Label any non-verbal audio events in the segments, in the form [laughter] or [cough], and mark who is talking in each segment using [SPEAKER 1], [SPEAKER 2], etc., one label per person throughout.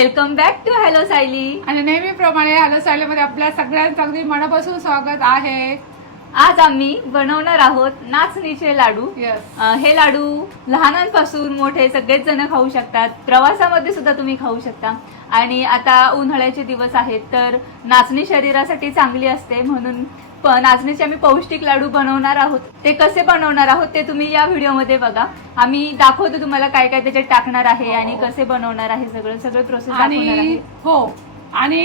[SPEAKER 1] Welcome back to hello Sayali
[SPEAKER 2] आणि नेहमीप्रमाणे hello सायलीमध्ये आपल्या सगळ्यांचं अगदी मनापासून स्वागत आहे.
[SPEAKER 1] आज आम्ही बनवणार आहोत नाचणीचे लाडू. अं, हे लाडू लहानांपासून मोठे सगळेच जण खाऊ शकतात. प्रवासामध्ये सुद्धा तुम्ही खाऊ शकता. आणि आता उन्हाळ्याचे दिवस आहेत तर नाचणी शरीरासाठी चांगली असते म्हणून प नाचणीचे आम्ही पौष्टिक लाडू बनवणार आहोत. ते कसे बनवणार आहोत ते तुम्ही या व्हिडिओमध्ये बघा. आम्ही दाखवतो तुम्हाला काय काय त्याच्यात टाकणार आहे आणि कसे बनवणार आहे सगळं. सगळं प्रोसेस
[SPEAKER 2] आणि हो. आणि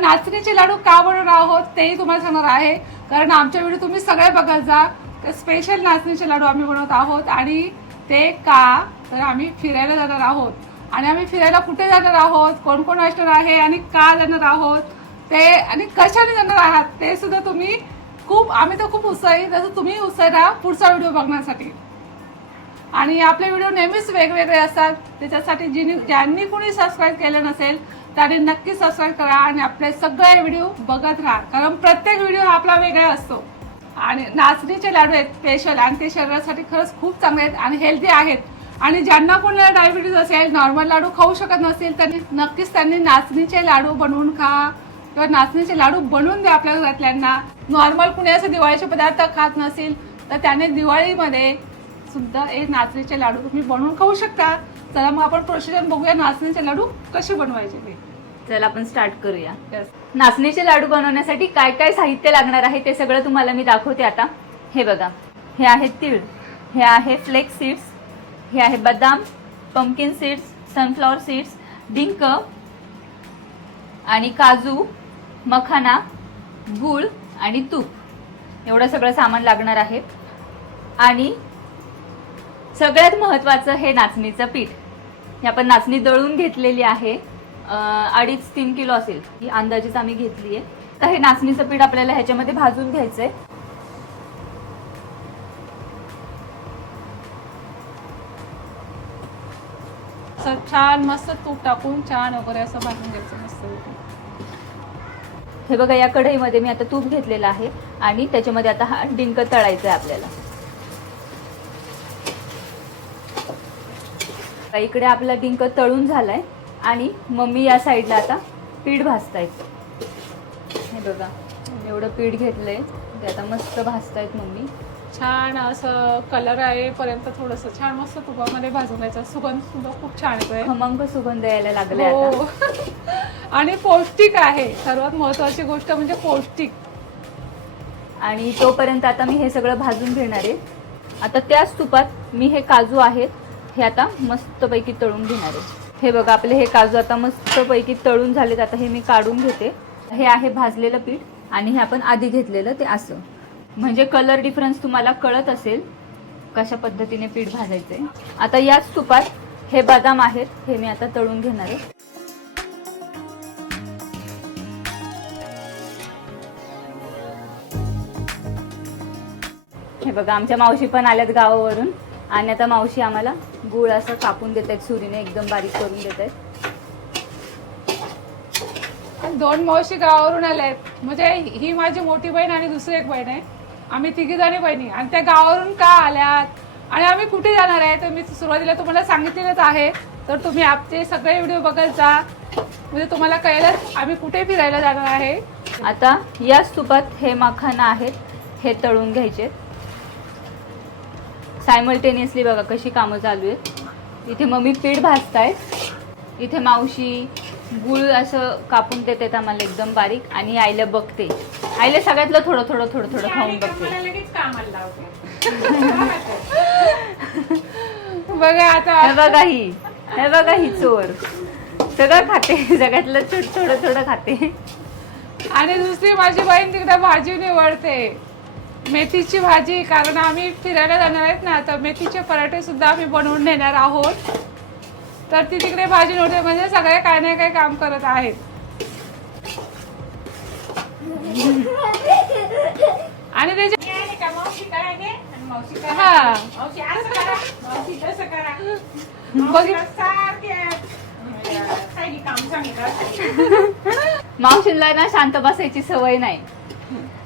[SPEAKER 2] नाचणीचे लाडू का बनवणार आहोत तेही तुम्हाला सांगणार आहे. कारण आमच्या व्हिडिओ तुम्ही सगळे बघत जा. स्पेशल नाचणीचे लाडू आम्ही बनवत आहोत आणि ते का? तर आम्ही फिरायला जाणार आहोत. आणि आम्ही फिरायला कुठे जाणार आहोत? कोण कोण असणार आहे? आणि का जाणार आहोत? ते आणि कशाने जाणार आहात? ते सुद्धा तुम्ही खूप आम्ही तर खूप उत्साही तसं तुम्ही उत्साही राहा पुढचा व्हिडिओ बघण्यासाठी. आणि आपले व्हिडिओ नेहमीच वेगवेगळे असतात. त्याच्यासाठी जिनी ज्यांनी कुणी सबस्क्राईब केलं नसेल त्यांनी नक्की सबस्क्राईब करा आणि आपले सगळे व्हिडिओ बघत राहा. कारण प्रत्येक व्हिडिओ हा आपला वेगळा असतो. आणि नाचणीचे लाडू आहेत स्पेशल आणि ते शरीरासाठी खरंच खूप चांगले आहेत आणि हेल्दी आहेत. आणि ज्यांना कोणाला डायबिटीज असेल नॉर्मल लाडू खाऊ शकत नसेल त्यांनी नक्कीच त्यांनी नाचणीचे लाडू बनवून खा. किंवा नाचणीचे लाडू बनवून द्या आपल्या घरातल्यांना. नॉर्मल कुणी असे दिवाळीचे पदार्थ खात नसेल तर त्याने दिवाळीमध्ये सुद्धा हे नाचणीचे लाडू तुम्ही बनवून खाऊ शकता. चला मग आपण प्रोसिजर बघूया नाचणीचे लाडू कसे बनवायचे ते.
[SPEAKER 1] चला आपण स्टार्ट करूया. नाचणीचे लाडू बनवण्यासाठी काय काय साहित्य लागणार आहे ते सगळं तुम्हाला मी दाखवते आता. हे बघा हे आहे तीळ हे आहे फ्लेक्स सीड्स हे आहे बदाम पंपकिन सीड्स सनफ्लॉवर सीड्स डिंक आणि काजू मखाना गूळ आणि तूप. एवढं सगळं सामान लागणार आहे. आणि सगळ्यात महत्त्वाचं हे नाचणीचं पीठ. हे आपण नाचणी दळून घेतलेली आहे. अडीच तीन किलो असेल. ही अंदाजेच आम्ही घेतली आहे तर हे नाचणीचं पीठ आपल्याला ह्याच्यामध्ये भाजून घ्यायचं
[SPEAKER 2] आहे छान मस्त तूप टाकून छान वगैरे असं भाजून घ्यायचं मस्त
[SPEAKER 1] हे बघा या कढईमध्ये मी आता तूप घेतलेलं आहे आणि त्याच्यामध्ये आता हा डिंक तळायचा आहे आपल्याला. इकडे आपला डिंक तळून झालाय आणि मम्मी या साईडला आता पीठ भाजतायत. हे बघा एवढं पीठ घेतलंय ते आता मस्त भाजतायत मम्मी.
[SPEAKER 2] छान असं कलर आहे पर्यंत थोडस छान मस्त तुपामध्ये भाजून घ्यायचं सुगंध सुद्धा खूप छान येतोय.
[SPEAKER 1] खमंग सुगंध यायला लागले
[SPEAKER 2] हो. [laughs] आणि पौष्टिक आहे. सर्वात महत्वाची गोष्ट म्हणजे पौष्टिक.
[SPEAKER 1] आणि तोपर्यंत आता मी हे सगळं भाजून घेणार आहे. आता त्याच तुपात मी हे काजू आहेत हे आता मस्तपैकी तळून घेणार आहे. हे बघा आपले हे काजू आता मस्तपैकी तळून झालेत. आता हे मी काढून घेते. हे आहे भाजलेलं पीठ आणि हे आपण आधी घेतलेलं ते असं. म्हणजे कलर डिफरन्स तुम्हाला कळत असेल कशा पद्धतीने पीठ भाजायचंय. आता याच तुपात हे बदाम आहेत हे मी आता तळून घेणार आहे. हे बघा आमच्या मावशी पण आल्यात गावावरून. आणि आता मावशी आम्हाला गुळ असं कापून देत आहेत सुरीने एकदम बारीक करून देत आहेत
[SPEAKER 2] दोन मावशी गावावरून आल्या आहेत म्हणजे ही माझी मोठी बहीण आणि दुसरी एक बहीण आहे. आम्ही तिघी जणी बहिणी. आणि त्या गावावरून का आल्यात? आणि आम्ही कुठे जाणार आहे? तर मी सुरुवातीला तुम्हाला सांगितलेलंच आहे. तर तुम्ही आपचे सगळे व्हिडिओ बघत जा. म्हणजे तुम्हाला कळेलच आम्ही कुठे फिरायला जाणार आहे.
[SPEAKER 1] आता याच स्तूपात हे मखाना आहेत. हे तळून घ्यायचे. सायमल्टेनियसली बघा कशी कामं चालू आहेत. इथे मम्मी पीठ भाजतायत. इथे मावशी गुळ असं कापून देत आहेत आम्हाला एकदम बारीक आणि आईला बघते. आईला सगळ्यातलं थोडं थोडं थोडं थोडं खाऊन बघते. [laughs]
[SPEAKER 2] बघा आता.
[SPEAKER 1] हे बघा ही. हे बघा ही चोर. सगळं खाते. सगळ्यातलं थोडं थोडं थोडं खाते.
[SPEAKER 2] आणि दुसरी माझी बहीण तिकडे भाजी निवडते. मेथीची भाजी कारण आम्ही फिरायला जाणार आहेत ना तर मेथीचे पराठे सुद्धा आम्ही बनवून नेणार आहोत. तर ती तिकडे भाजी निवडते म्हणजे सगळे काय ना काय काम करत आहेत. आणि त्याच्या हा. बघित
[SPEAKER 1] मावशीला ना शांत बसायची सवय नाही.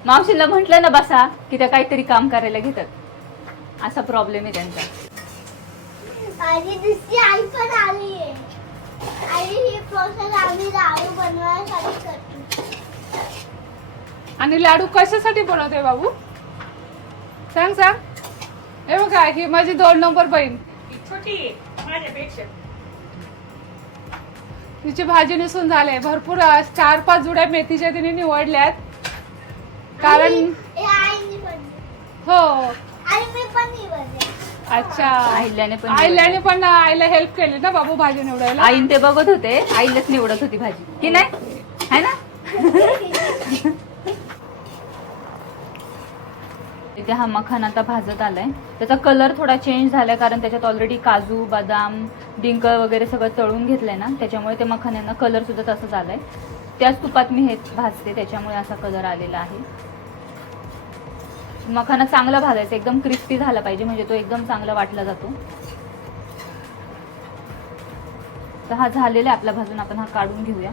[SPEAKER 1] मावशीला म्हटलं ना बसा की त्या काहीतरी काम करायला घेतात. असा प्रॉब्लेम आहे त्यांचा
[SPEAKER 3] आणि दुसरी आई पण आली आहे आणि ही पावसाळ्यात आम्ही लाडू बनवायसाठी करतो
[SPEAKER 2] आणि लाडू कशासाठी बनवते बाबू? सांग सांग. हे बघा ही माझी दोन नंबर बहीण. तिची भाजी निसून झाले. भरपूर चार पाच जुड्या मेथीच्या तिने निवडल्यात. कारण
[SPEAKER 3] हे
[SPEAKER 2] हो.
[SPEAKER 3] आणि मी पण निवडले
[SPEAKER 2] अच्छा.
[SPEAKER 1] अहिल्याने पण
[SPEAKER 2] आईल्याने पण आईला हेल्प केली ना बाबू भाजी निवडायला
[SPEAKER 1] आईन ते बघत होते आईलाच निवडत होती भाजी. की नाही? है ना? इथे हा मखान आता भाजत आलाय. त्याचा कलर थोडा चेंज झालाय कारण त्याच्यात ऑलरेडी काजू बदाम डिंक वगैरे सगळं तळून घेतलंय ना. त्याच्यामुळे ते मखान्यांना कलर सुद्धा तसंच आलाय त्याच तुपात मी हे भाजते त्याच्यामुळे असा कलर आलेला आहे. मखाना चांगला भाजायचा एकदम क्रिस्पी झाला पाहिजे म्हणजे तो एकदम चांगला वाटला जातो. तर हा झालेला आहे आपला भाजून आपण हा काढून घेऊया.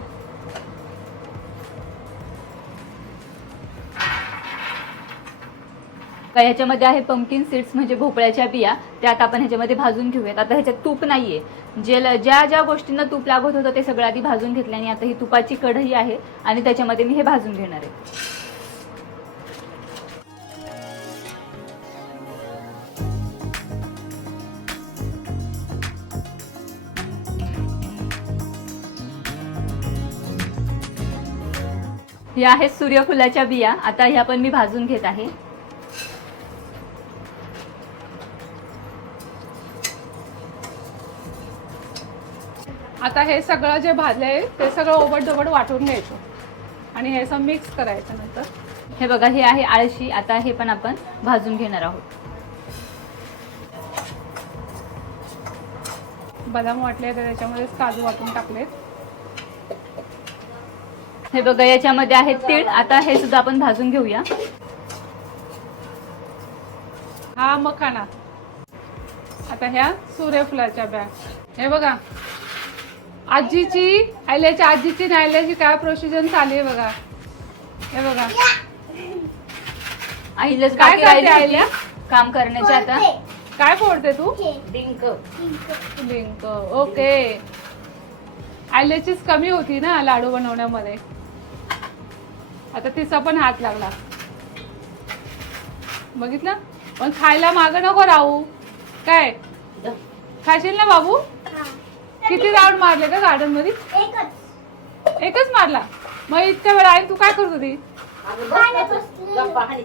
[SPEAKER 1] ह्याच्यामध्ये आहे पंकिन सीड्स म्हणजे भोपळ्याच्या बिया. त्यात आपण ह्याच्यामध्ये भाजून घेऊयात. आता ह्याच्यात तूप नाहीये. जे ज्या ज्या गोष्टींना तूप लागत होतं ते सगळं आधी भाजून घेतलं आणि आता ही तुपाची कढई आहे आणि त्याच्यामध्ये मी हे भाजून घेणार आहे. या आहेत सूर्यफुलाच्या बिया. आता ह्या पण मी भाजून घेत आहे.
[SPEAKER 2] आता हे सगळं जे भाजलंय ते सगळं ओबड दोबड वाटून घ्यायचं. आणि हे असं मिक्स करायचं नंतर.
[SPEAKER 1] हे बघा हे आहे आळशी. आता हे पण आपण भाजून घेणार आहोत.
[SPEAKER 2] बदाम वाटले तर त्याच्यामध्येच काजू वाटून टाकलेत.
[SPEAKER 1] हे बघा याच्यामध्ये आहे तीळ. आता हे सुद्धा आपण भाजून घेऊया.
[SPEAKER 2] हा मखाना. आता ह्या सूर्यफुलाच्या बॅग. हे बघा. आजीची आयल्याची आजीची आणि आयल्याची काय प्रोसिजर चालू आहे बघा. हे बघा.
[SPEAKER 1] आईलाच
[SPEAKER 2] काय
[SPEAKER 1] बाकी
[SPEAKER 2] करते
[SPEAKER 1] राहिली
[SPEAKER 2] आईला?
[SPEAKER 1] काम करण्याचे आता.
[SPEAKER 2] काय फोडते तू?
[SPEAKER 3] हे,
[SPEAKER 4] डिंक.
[SPEAKER 3] डिंक.
[SPEAKER 2] Link okay. आयल्याचीच कमी होती ना लाडू बनवण्यामध्ये. आता तिचा पण हात लागला. बघितलं? पण खायला माग नको राहू. काय? खाशील ना बाबू?
[SPEAKER 3] हा.
[SPEAKER 2] किती राऊंड मारले का गार्डनमध्ये
[SPEAKER 3] एकच.
[SPEAKER 2] एकच मारला? मग इतक्या वेळ आई तू काय करत होती?
[SPEAKER 3] बसलेली.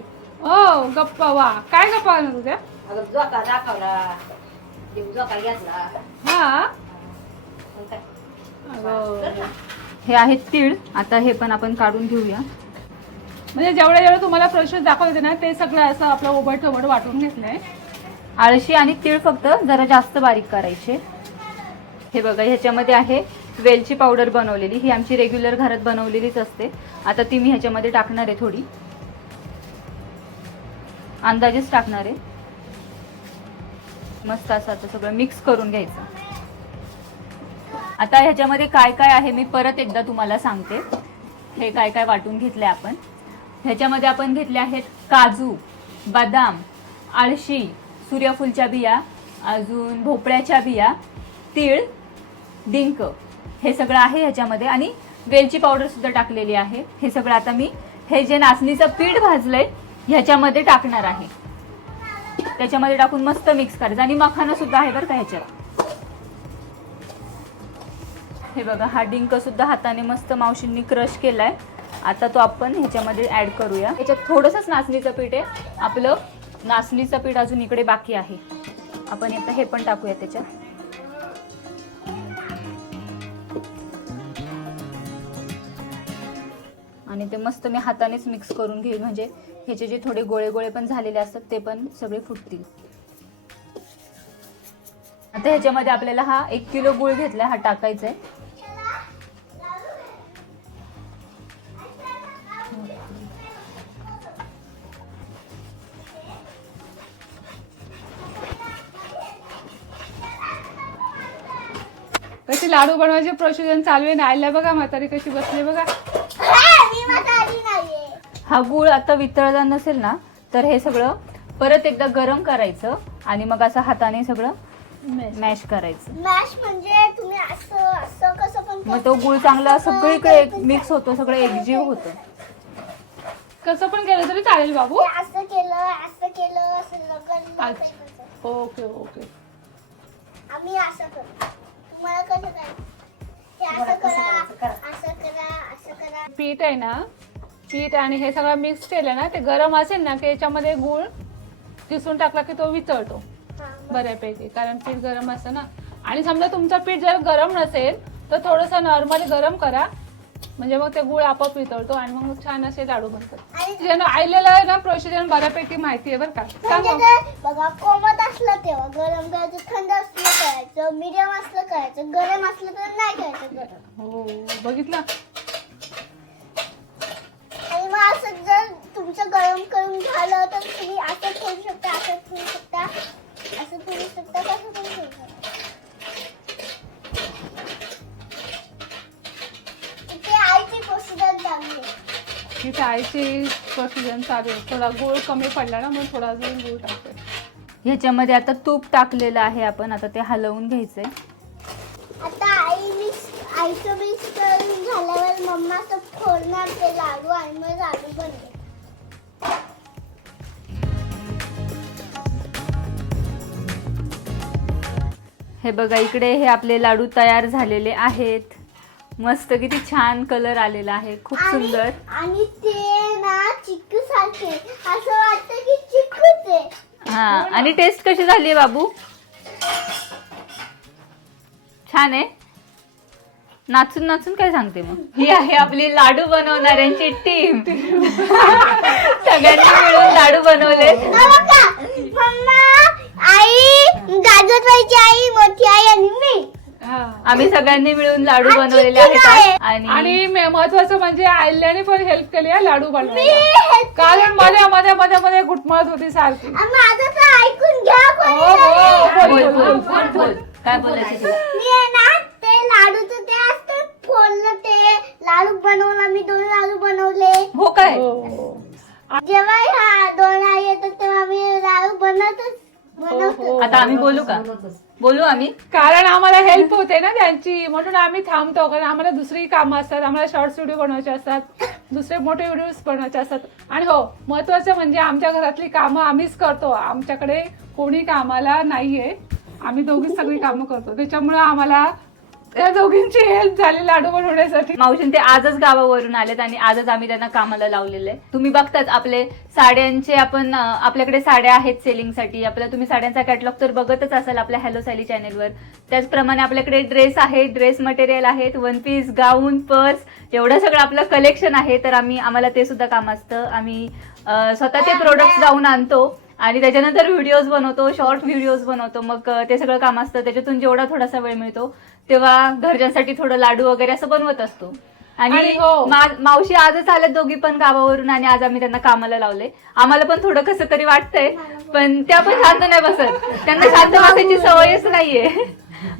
[SPEAKER 4] गप्पा
[SPEAKER 2] वा. काय गप्पा
[SPEAKER 4] जोका घेतला.
[SPEAKER 2] हा.
[SPEAKER 1] हे आहेत तीळ. आता हे पण आपण काढून घेऊया.
[SPEAKER 2] म्हणजे जेवढे जेवढे तुम्हाला प्रश्न दाखवते ना ते सगळं असं आपलं ओबड ठोबड वाटून घेतलंय.
[SPEAKER 1] आळशी आणि तीळ फक्त जरा जास्त बारीक करायचे. हे बघा ह्याच्यामध्ये आहे वेलची पावडर बनवलेली. ही आमची रेग्युलर घरात बनवलेलीच असते. आता ती मी ह्याच्यामध्ये टाकणार आहे थोडी. अंदाजेच टाकणार आहे. मस्त असं आता सगळं मिक्स करून घ्यायचं. आता ह्याच्यामध्ये काय काय आहे मी परत एकदा तुम्हाला सांगते. हे काय काय वाटून घेतलंय आपण. ह्याच्यामध्ये आपण घेतले आहेत काजू बदाम आळशी सूर्यफूलच्या बिया अजून भोपळ्याच्या बिया तीळ डिंक. हे सगळं आहे ह्याच्यामध्ये आणि वेलची पावडरसुद्धा टाकलेली आहे. हे सगळं आता मी हे जे नाचणीचं पीठ भाजलंय ह्याच्यामध्ये टाकणार आहे. त्याच्यामध्ये टाकून मस्त मिक्स करायचं. आणि मखाना सुद्धा आहे बरं का ह्याच्यात. हे बघा हा डिंक सुद्धा हाताने मस्त मावशींनी क्रश केलाय. आता तो आपण ह्याच्यामध्ये ऍड करूया. ह्याच्यात थोडंसंच नाचणीचं पीठ आहे. आपलं नाचणीचं पीठ अजून इकडे बाकी आहे. आपण आता हे पण टाकूया त्याच्यात. आणि ते मस्त मी हातानेच मिक्स करून घेईल. म्हणजे ह्याचे जे थोडे गोळे गोळे पण झालेले असतात ते पण सगळे फुटतील. आता ह्याच्यामध्ये आपल्याला हा एक किलो गुळ घेतलाय हा टाकायचा आहे
[SPEAKER 2] कशी लाडू बनवायची? प्रोसिजर चालू आहे ना. आईला बघा म्हातारी कशी बसली बघा.
[SPEAKER 3] हा,
[SPEAKER 1] हा गुळ आता वितळला नसेल ना तर हे सगळं परत एकदा गरम करायचं आणि मग असं हाताने सगळं मॅश करायचं.
[SPEAKER 3] मॅश म्हणजे तुम्ही असं असं कसं पण
[SPEAKER 1] मग तो गुळ चांगला सगळीकडे मिक्स होतो सगळं एकजीव होतं.
[SPEAKER 2] कसं पण केलं तरी चालेल बाबू.
[SPEAKER 3] ते असं केलं असं केलं असं लगन
[SPEAKER 2] अच्छा. Okay okay.
[SPEAKER 3] आम्ही असं करू तुम्हाला कसं काय ते असं करा असं करा असं करा.
[SPEAKER 2] पीठ आहे ना पीठ आणि हे सगळं मिक्स केलं ना ते गरम असेल ना की याच्यामध्ये गुळ किसून टाकला की तो विचळतो
[SPEAKER 3] हा, मग?
[SPEAKER 2] बऱ्यापैकी कारण पीठ गरम असतं ना. आणि समजा तुमचं पीठ जर गरम नसेल तर थोडंसं नॉर्मली गरम करा. म्हणजे मग ते गुळ आपोआप वितळतो आणि मग छान असे लाडू बनतात.
[SPEAKER 3] आणि
[SPEAKER 2] ज्यांना आईला ना प्रोसिजर बऱ्यापैकी माहिती आहे बरं का.
[SPEAKER 3] म्हणजे ते बघा कोमट असलं तेव्हा गरम करायचं थंड असलं करायचं मीडियम असलं करायचं गरम असलं तर नाही करायचं गरम.
[SPEAKER 2] हो बघितलं.
[SPEAKER 3] आणि मग असं जर तुमचं गरम करून झालं तर तुम्ही असं ठेवू शकता असं ठेवू शकता असं ठेवू शकता कसं ठेवू शकता.
[SPEAKER 2] तिथे आईची प्रोसिजर चालू आहे. थोडा गुळ कमी पडला ना मग थोडा अजून गुळ टाकते
[SPEAKER 1] ह्याच्यामध्ये आता तूप टाकलेलं आहे आपण आता ते हलवून घ्यायचंय.
[SPEAKER 3] आता आई मिक्स आईचं मिक्स करून झाल्यावर मम्मा असं फोडणार ते लाडू आणि मग लाडू बनले
[SPEAKER 1] हे बघा इकडे हे आपले लाडू तयार झालेले आहेत. मस्त किती छान कलर आलेला आहे. खूप
[SPEAKER 3] आणि
[SPEAKER 1] सुंदर.
[SPEAKER 3] आणि ते ना चिक्कू सारखे. असं वाटतं की चिक्कूच आहे.
[SPEAKER 1] हा आणि टेस्ट कशी झाली आहे बाबू? छान आहे. नाचून नाचून काय सांगते मग? ही आहे आपली लाडू बनवणाऱ्यांची टीम सगळ्यांनी मिळून लाडू बनवले.
[SPEAKER 3] हा बघा मम्मा आई गाजरबाईची आई मोठी आई आणि मी.
[SPEAKER 1] आम्ही सगळ्यांनी मिळून लाडू बनवलेले. आहेत आणि
[SPEAKER 2] आणि मे- महत्वाचं म्हणजे आईल्याने पण हेल्प केली आहे लाडू
[SPEAKER 3] मी
[SPEAKER 2] बनवायला
[SPEAKER 3] हे-
[SPEAKER 2] कारण मध्ये मध्ये मध्ये मध्ये घुटमळत होती सारखी.
[SPEAKER 3] आ, माझं तर ऐकून घ्या
[SPEAKER 2] हो, हो,
[SPEAKER 3] कोणी
[SPEAKER 2] बोल,
[SPEAKER 1] बोल बोल बोल बोल काय बोलायचं तुला
[SPEAKER 3] मी आहे ना ते लाडूचं ते असतं फोडलं ते. लाडू बनवला मी दोन लाडू बनवले.
[SPEAKER 1] हो काय?
[SPEAKER 2] हो.
[SPEAKER 3] जेव्हा ह्या दोन आई येतात तेव्हा आम्ही लाडू बनवतच बनवतो
[SPEAKER 1] आता आम्ही बोलू का? बोलू आम्ही?
[SPEAKER 2] कारण आम्हाला हेल्प होते ना त्यांची. म्हणून आम्ही थांबतो कारण आम्हाला दुसरी कामं असतात. आम्हाला शॉर्ट्स व्हिडिओ बनवायचे असतात. दुसरे मोठे व्हिडिओज बनवायचे असतात. आणि हो महत्वाचं म्हणजे आमच्या घरातली कामं आम्हीच करतो. आमच्याकडे कोणी कामाला नाहीये. आम्ही दोघीच सगळी कामं करतो. त्याच्यामुळे आम्हाला त्या दोघींची हेल्प झाली लाडू बनवण्यासाठी
[SPEAKER 1] ते आजच गावावरून आलेत आणि आजच आम्ही त्यांना कामाला लावलेलं आहे. तुम्ही बघताच आपले साड्यांचे आपण आपल्याकडे साड्या आहेत सेलिंगसाठी आपल्या तुम्ही साड्यांचा कॅटलॉग तर बघतच असाल आपल्या हॅलो सॅली चॅनेलवर त्याचप्रमाणे आपल्याकडे ड्रेस आहे ड्रेस मटेरियल आहेत वन पीस गाऊन पर्स एवढं सगळं आपलं कलेक्शन आहे. तर आम्ही आम्हाला ते सुद्धा काम असतं आम्ही अं, स्वतः ते प्रोडक्ट जाऊन आणतो. आणि त्याच्यानंतर व्हिडिओज बनवतो शॉर्ट व्हिडिओज बनवतो. मग ते सगळं काम असतं. त्याच्यातून जेवढा थोडासा वेळ मिळतो तेव्हा घरच्यांसाठी थोडं लाडू वगैरे असं बनवत असतो. आणि
[SPEAKER 2] हो.
[SPEAKER 1] मावशी आजच आल्यात दोघी पण गावावरून आणि आज आम्ही त्यांना कामाला लावले. आम्हाला पण थोडं कसं तरी वाटतंय पण त्या पण शांत नाही बसत. त्यांना शांत बसायची सवयच नाहीये.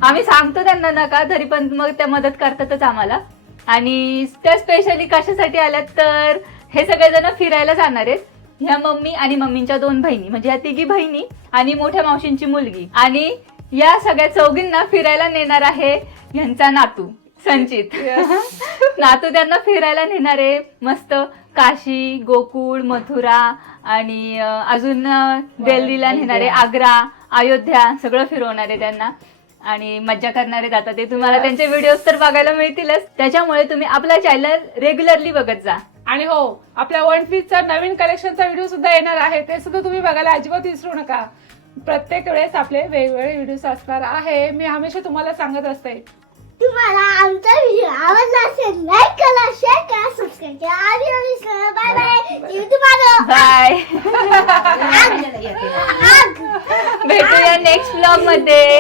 [SPEAKER 1] आम्ही सांगतो त्यांना नका तरी पण मग त्या मदत करतातच आम्हाला. आणि त्या स्पेशली कशासाठी आल्यात तर हे सगळेजण फिरायला जाणार आहेत. ह्या मम्मी आणि मम्मींच्या दोन बहिणी म्हणजे ह्या तिघी बहिणी आणि मोठ्या मावशींची मुलगी. आणि या सगळ्या चौघींना फिरायला नेणार आहे ह्यांचा नातू संचित. [laughs] नातू त्यांना फिरायला नेणार आहे. मस्त काशी गोकुळ मथुरा आणि अजून दिल्लीला नेणार आहे. आग्रा अयोध्या सगळं फिरवणार आहे त्यांना. आणि मज्जा करणार आता ते. तुम्हाला त्यांचे व्हिडिओज तर बघायला मिळतीलच. त्याच्यामुळे तुम्ही आपला चॅनल रेग्युलरली बघत जा.
[SPEAKER 2] आणि हो आपल्या वन पीसचा नवीन कलेक्शनचा व्हिडिओ सुद्धा येणार आहे. ते सुद्धा तुम्ही बघायला अजिबात विसरू नका. प्रत्येक वेळेस आपले वेगवेगळे व्हिडिओ असणार आहे. मी हमेशा तुम्हाला सांगत असते.
[SPEAKER 3] तुम्हाला आमचा व्हिडिओ आवडला असेल लाईक करा शेअर करा सबस्क्राईब करा. आणि बाय बाय तुम्हाला
[SPEAKER 1] बाय भेटूया नेक्स्ट
[SPEAKER 2] ब्लॉगमध्ये.